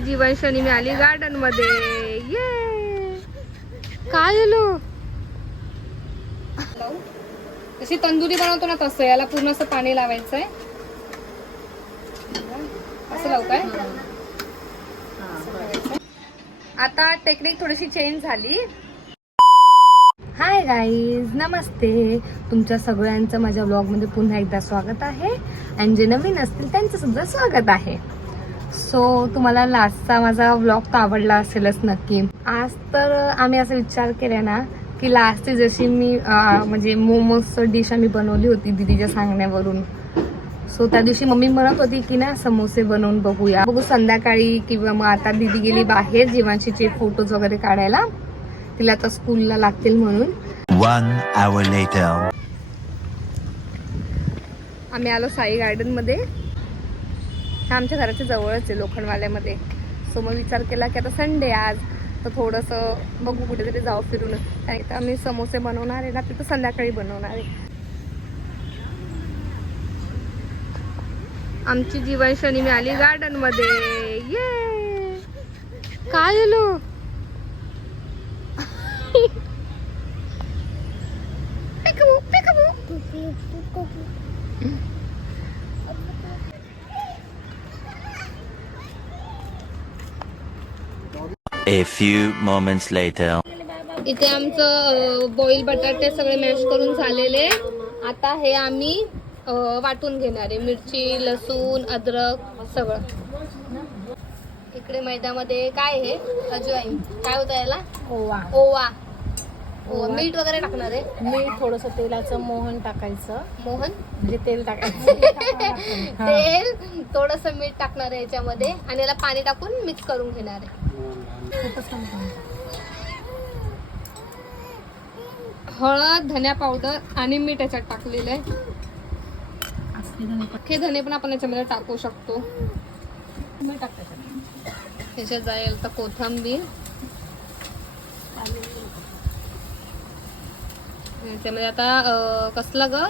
जीवनशनी मी आली गार्डनमध्ये. ये काय आलो जशी तंदुरी बनवतो ना तसं याला पूर्ण असं पाणी लावायचंय. असं लावू काय? आता टेक्निक थोडीशी चेंज झाली. हाय गाईज नमस्ते. तुमच्या सगळ्यांचं माझ्या ब्लॉगमध्ये पुन्हा एकदा स्वागत आहे. आणि जे नवीन असतील त्यांचं सुद्धा स्वागत आहे. सो तुम्हाला लास्टचा माझा ब्लॉग तर आवडला असेलच नक्की. आज तर आम्ही असा विचार केला ना की लास्टची जशी मी म्हणजे मोमोजचं डिश आम्ही बनवली होती दिदीच्या सांगण्यावरून. सो त्या दिवशी मम्मी म्हणत होती की ना समोसे बनवून बघूया. बघू संध्याकाळी किंवा मग आता दिदी गेली बाहेर जीवांशीचे फोटोज वगैरे काढायला. तिला आता स्कूलला लागतील म्हणून. आम्ही आलो साई गार्डनमध्ये. हा आमच्या घराच्या जवळच आहे लोखंडवाल्यामध्ये. सो मग विचार केला की आता संडे आज. तर थोडंसं बघू कुठेतरी जाऊ फिरून. कारण तर आम्ही समोसे बनवणार आहे ना तिथं संध्याकाळी बनवणार आहे. आमची जीवनशनी मिळाली गार्डनमध्ये गार्डनमध्ये. ये काय आलो? पिकबू पिकबू A few moments later. इथे आमचं बॉईल बटाटे सगळे मॅश करून झालेले आता हे आम्ही वाटून घेणार आहे. मिरची लसूण अद्रक सगळं. इकडे मैद्यामध्ये काय आहे? अजवाईन काय होतं याला? ओवा. ओवा. ओवा. मीठ वगैरे टाकणार आहे? मीठ थोडस तेलाचं मोहन टाकायचं. मोहन? म्हणजे तेल टाकायचं. हा. तेल थोडस मीठ टाकणार आहे याच्यामध्ये. आणि याला पाणी टाकून मिक्स करून घेणार आहे. हळद धन्या पावडर आणि मीठ याच्यात टाकलेलं आहे. धने हे धने पण आपण याच्यामध्ये टाकू शकतो. त्याच्यात जाईल तर कोथंबीर. त्यामध्ये आता कसलं ग?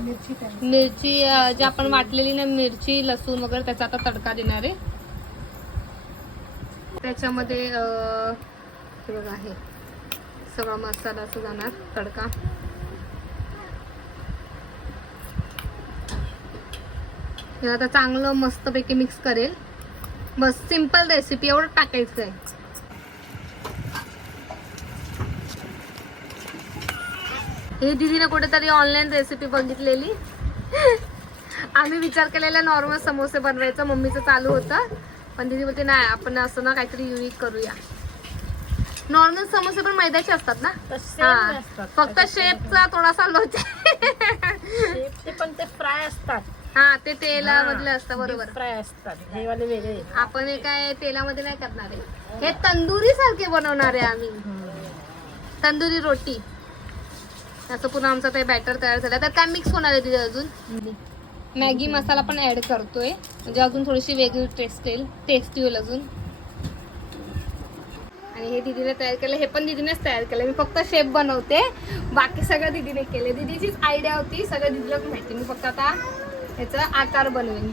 मिरची. मिरची जी आपण वाटलेली ना मिरची लसूण वगैरे त्याचा आता तडका देणार आहे. त्याच्यामध्ये हे बघा आहे सगळा मसाला असं जाणार तडका. हे आता चांगलं मस्तपैकी मिक्स करेल. बस सिंपल रेसिपी एवढं टाकायचं आहे. हे दीदीने कुठेतरी ऑनलाईन रेसिपी बघितलेली. आम्ही विचार केलेला नॉर्मल समोसे बनवायचं मम्मीचं चालू होतं. पण दीदी बोलते नाही आपण असं ना काहीतरी युनिक करूया. नॉर्मल समोसे पण मैद्याचे असतात ना? हा. फक्त शेपचा थोडासा लोचे ते पण ते फ्राय असतात. हा ते तेलामधले असतं बरोबर. फ्राय असतात. हे वाले वेगळे आपण हे काय तेलामध्ये नाही करणार आहे. हे तंदुरी सारखे बनवणार आहे आम्ही. तंदुरी रोटी. असं पुन्हा आमचं ते बॅटर तयार झालं. तर काय मिक्स होणार आहे तिथे अजून? मॅगी मसाला पण ऍड करतोय. म्हणजे अजून थोडीशी वेगळी टेस्ट येईल. टेस्टी होईल अजून. आणि हे दीदीने तयार केलं. हे पण दीदीनेच तयार केलं. मी फक्त शेप बनवते. बाकी सगळं दीदीने केले दीदीचीच आयडिया होती. सगळं दीदीला माहिती. मी फक्त आता याचा आकार बनवेन.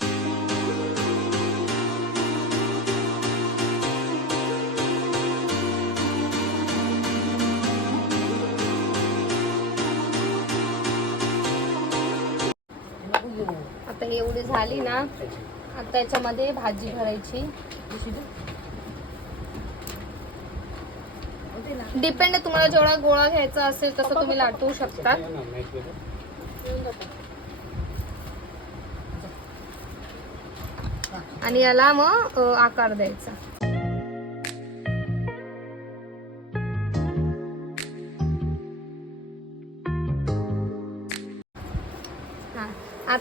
आता एवढी झाली ना आता याच्यामध्ये भाजी भरायची. डिपेंड तुम्हाला जेवढा गोळा घ्यायचा असेल तसं तुम्ही लाटू शकता आणि याला मग आकार द्यायचा.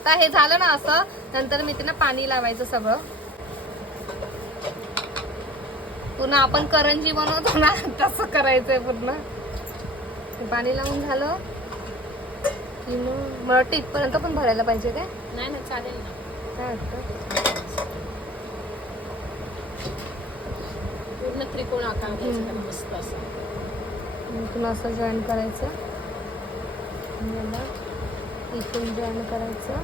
आता हे झालं ना असं नंतर मी तिला पाणी लावायचं सगळं. पुन्हा आपण करंजी बनवतो ना तसं करायचंय पूर्ण. पाणी लावून झालं की मग मला वाटतं इथपर्यंत पण भरायला पाहिजे काय? नाही ना चालेल ना. काय वाटतं? पूर्ण त्रिकोण आकार मस्त असं. पुन्हा असं जॉईन करायचं. इथून जॉईन करायचं.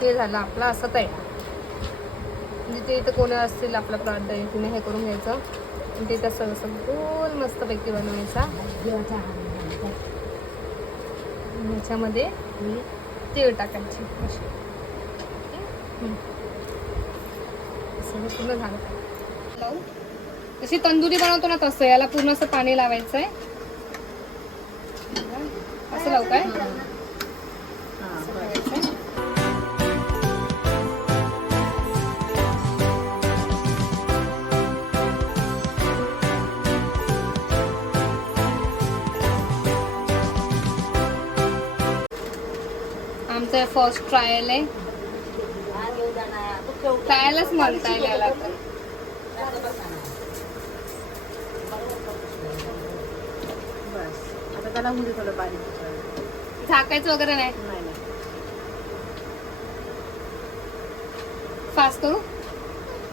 ते झालं आपलं असं तयार. ते इथं कोणी असतील आपला प्रांत तिने हे करून घ्यायचं. आणि ते तसं असं गोल मस्तपैकी बनवायचा. ह्याच्यामध्ये तीळ टाकायची. अशी असं पूर्ण झालं. लावू जशी तंदुरी बनवतो ना तसं याला पूर्ण असं पाणी लावायचं आहे असं लावू काय? आमचं फर्स्ट ट्रायल आहे. ट्रायलच म्हणता येईल याला. बस. आता त्याला होऊ दे थोडं बारीक झाकायचं वगैरे नाही? फास्ट करू?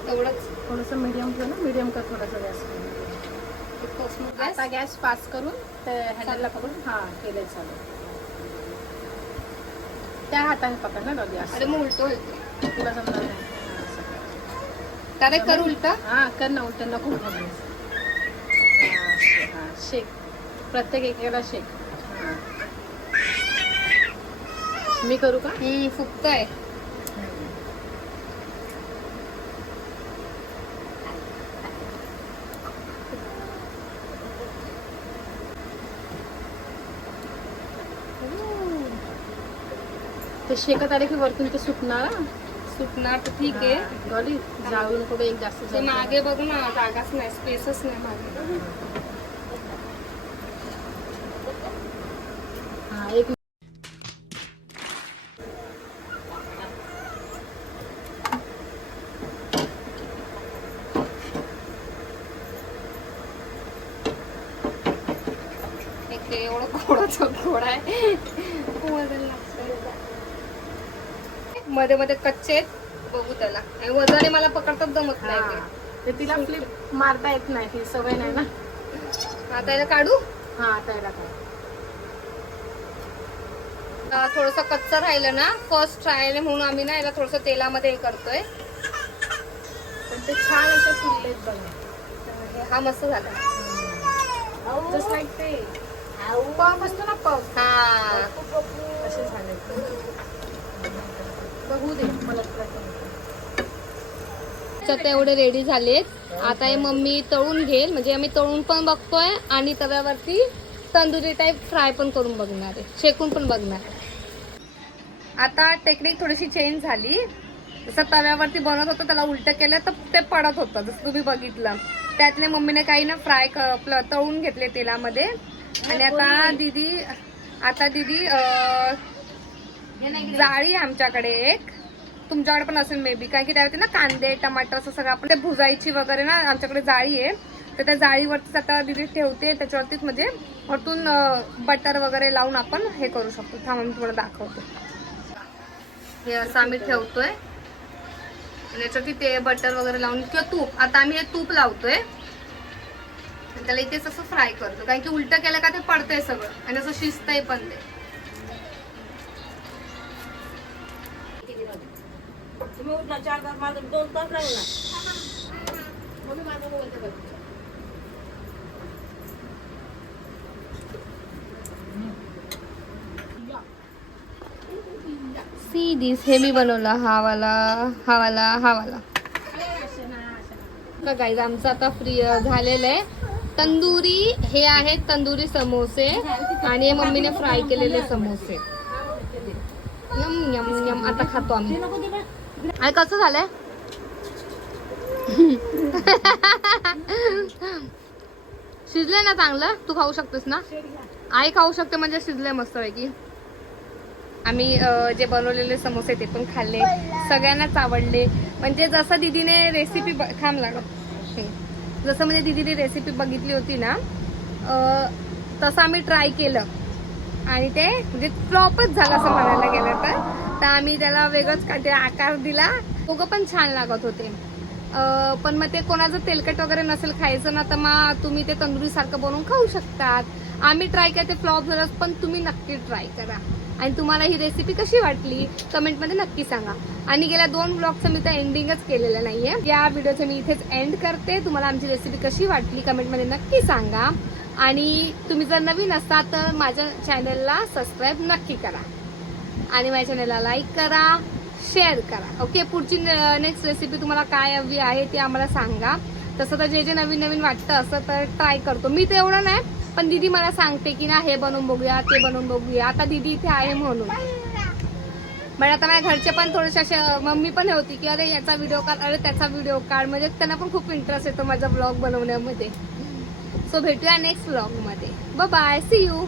तेवढंच थोडंसं मीडियम ठेव ना. मीडियम कर थोडासा गॅस आता गॅस पास करून ते हँडलला पकडून हा केलंय चालू. त्या हाताने पकड ना डॉली अरे मग उलट उलट. तुला कर. दादा कर उलट. हा कर ना उलट नको. हा, शेक. प्रत्येक एकेला शेक. हा. मी करू का? हम्म ते शेकत आले की वरतून ते सुकणार हा. सुटणार तर ठीक आहे डॉली जाळू नको एक जास्त ते. मागे बघू ना जागाच नाही स्पेसच नाही मागे हा एक एक एवढं घोडाचं घोडा आहे वजन. मध्ये मध्ये कच्चे आहेत बघू त्याला. आणि वजने मला पकडतात जमत नाही. ते. तिला फ्लिप मारता येत नाही ती सवय नाही ना. आता याला काढू? हा आता याला काय थोडस कच्चं राहिलं ना फर्स्ट ट्रायल म्हणून आम्ही ना याला थोडस तेलामध्ये हे करतोय. पण ते छान असे फुललेत बघा. हे- हा मस्त झाला. जस्ट लाईक ते. पफ असतो ना पफ हा. असे झाले दे मला एवढे रेडी झालेत. आता हे मम्मी तळून घेईल म्हणजे आम्ही तळून पण बघतोय आणि तव्यावरती तंदुरी टाईप फ्राय पण करून बघणार आहे. शेकून पण बघणार आता टेक्निक थोडीशी चेंज झाली. जसं तव्यावरती बनवत होतं त्याला उलट केलं तर ते पडत होतं जसं तुम्ही बघितलं. त्यातले मम्मीने काही ना फ्राय तळून घेतले तेलामध्ये. आणि आता दीदी आता दीदी जाळी आहे आमच्याकडे एक. तुमच्याकडे पण असेल मे बी कारण की त्यावरती ना कांदे टमाटर असं सगळं आपण ते भुजायची वगैरे ना आमच्याकडे जाळी आहे. तर त्या जाळीवरतीच आता दिदी ठेवते. त्याच्यावरतीच म्हणजे वरतून बटर वगैरे लावून आपण हे करू शकतो. थांबा मी तुम्हाला दाखवतो. हे असं आम्ही ठेवतोय. आणि याच्यावरती ते बटर वगैरे लावून किंवा तूप. आता आम्ही हे तूप लावतोय. त्याला इथेच असं फ्राय करतो. कारण की उलट केलं का ते पडतंय सगळं. आणि असं शिजतंय पण ते. सी दिस हे मी बनवलं हा वाला हा वाला हा वाला. का गाईज आमचं आता फ्री झालेलं आहे. तंदुरी हे आहेत तंदुरी समोसे आणि हे मम्मीने फ्राय केलेले समोसे. यम यम यम आता खातो आम्ही. आणि कसं झालंय? शिजले ना चांगलं? तू खाऊ शकतेस ना? आई खाऊ शकते म्हणजे शिजले मस्त पैकी आम्ही जे बनवलेले समोसे ते पण खाल्ले. सगळ्यांनाच आवडले म्हणजे जसं दिदीने रेसिपी खांब लागत जसं म्हणजे दिदीने रेसिपी बघितली होती ना तसं आम्ही ट्राय केलं. आणि ते म्हणजे फ्लॉपच झालं असं म्हणायला गेलं तर. तर आम्ही त्याला वेगळंच काहीतरी आकार दिला. दोघं पण छान लागत होते. पण मग ते कोणाचं तेलकट वगैरे नसेल खायचं ना तर मग तुम्ही ते तंदुरी सारखं बनवून खाऊ शकतात. आम्ही ट्राय करते फ्लॉप झालं पण तुम्ही नक्की ट्राय करा. आणि तुम्हाला ही रेसिपी कशी वाटली कमेंटमध्ये नक्की सांगा. आणि गेल्या दोन ब्लॉगचं मी तर एंडिंगच केलेलं नाहीये. या व्हिडिओचं मी इथेच एंड करते. तुम्हाला आमची रेसिपी कशी वाटली कमेंटमध्ये नक्की सांगा. आणि तुम्ही जर नवीन असता तर माझ्या चॅनलला सबस्क्राईब नक्की करा. आणि माझ्या चॅनलला लाईक करा शेअर करा. ओके पुढची नेक्स्ट रेसिपी तुम्हाला काय हवी आहे ती आम्हाला सांगा. तसं तर जे जे नवीन नवीन वाटतं असं तर ट्राय करतो. मी तर एवढं नाही पण दीदी मला सांगते की ना हे बनवून बघूया ते बनवून बघूया. आता दीदी इथे आहे म्हणून. पण आता माझ्या घरचे पण थोडेसे असे मम्मी पण होती की अरे याचा व्हिडिओ काढ अरे त्याचा व्हिडिओ काढ. म्हणजे त्यांना पण खूप इंटरेस्ट येतो माझा ब्लॉग बनवण्यामध्ये. सो भेटूया नेक्स्ट ब्लॉगमध्ये. Bye see you